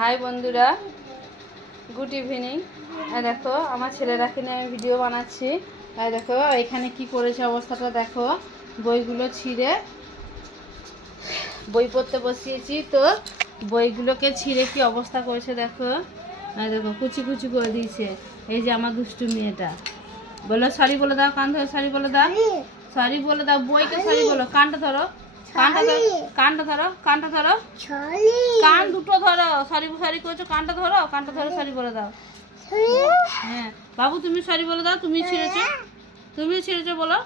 High বন্ধুরা, good evening. দেখো আমার ছেলেরাকে নিয়ে আমি ভিডিও বানাচ্ছি। দেখো এখানে কি করেছে অবস্থাটা দেখো। বইগুলো ছিঁড়ে বই পড়তে বসিয়েছি, তো বইগুলোকে ছিঁড়ে কি অবস্থা করেছে দেখো। দেখো কুচি কুচি করে দিয়েছে। এই যে আমার দুষ্টু মেয়েটা, বলো সরি বলে দাও, কান ধরো সরি বলে দাও, সরি বলে দাও, বইকে সরি বলো, কানটা ধরো, কানটা ধরো, কানটা ধরো, কানটা ধরো, কান দুটো ধরো, সরি সরি করেছো, কানটা ধরো, কানটা ধরো, সরি বলে দাও। হ্যাঁ বাবু তুমি সরি বলে দাও, তুমি ছিঁড়েছো, তুমি ছিঁড়েছো বলো।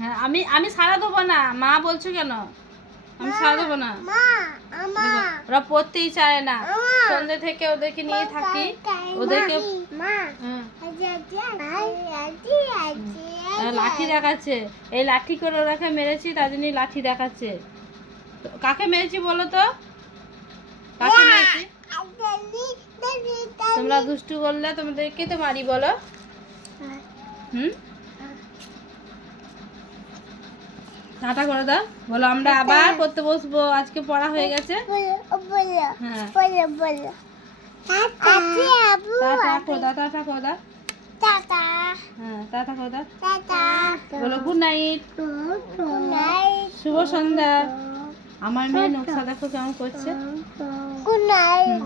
হ্যাঁ আমি আমি সারা দেবো না, মা বলছো কেন, আমি সারা দেবো না। দেখো, ওরা পড়তেই চায় না, সন্ধ্যে থেকে ওদেরকে নিয়ে থাকি, ওদেরকে লাঠি দেখাচ্ছে, এই লাঠি করে ওরাকে মেরেছি, তার জন্যই লাঠি দেখাচ্ছে। কাকে মেরেছি বলো তো, কাকে মেরেছি? তোমরা দুষ্টু করলে তোমাদেরকে তো মারি বলো। টাটা করে দাও, বলো আমরা আবার পড়তে বসবো, আজকে পড়া হয়ে গেছে। হ্যাঁ টাটা করে দাও, টাটা করে দাও, হ্যাঁ টাটা করে দাও, বলো গুড নাইট, শুভ সন্ধ্যা। আমার মেয়ে নকশা দেখো কেমন করছে। Good night.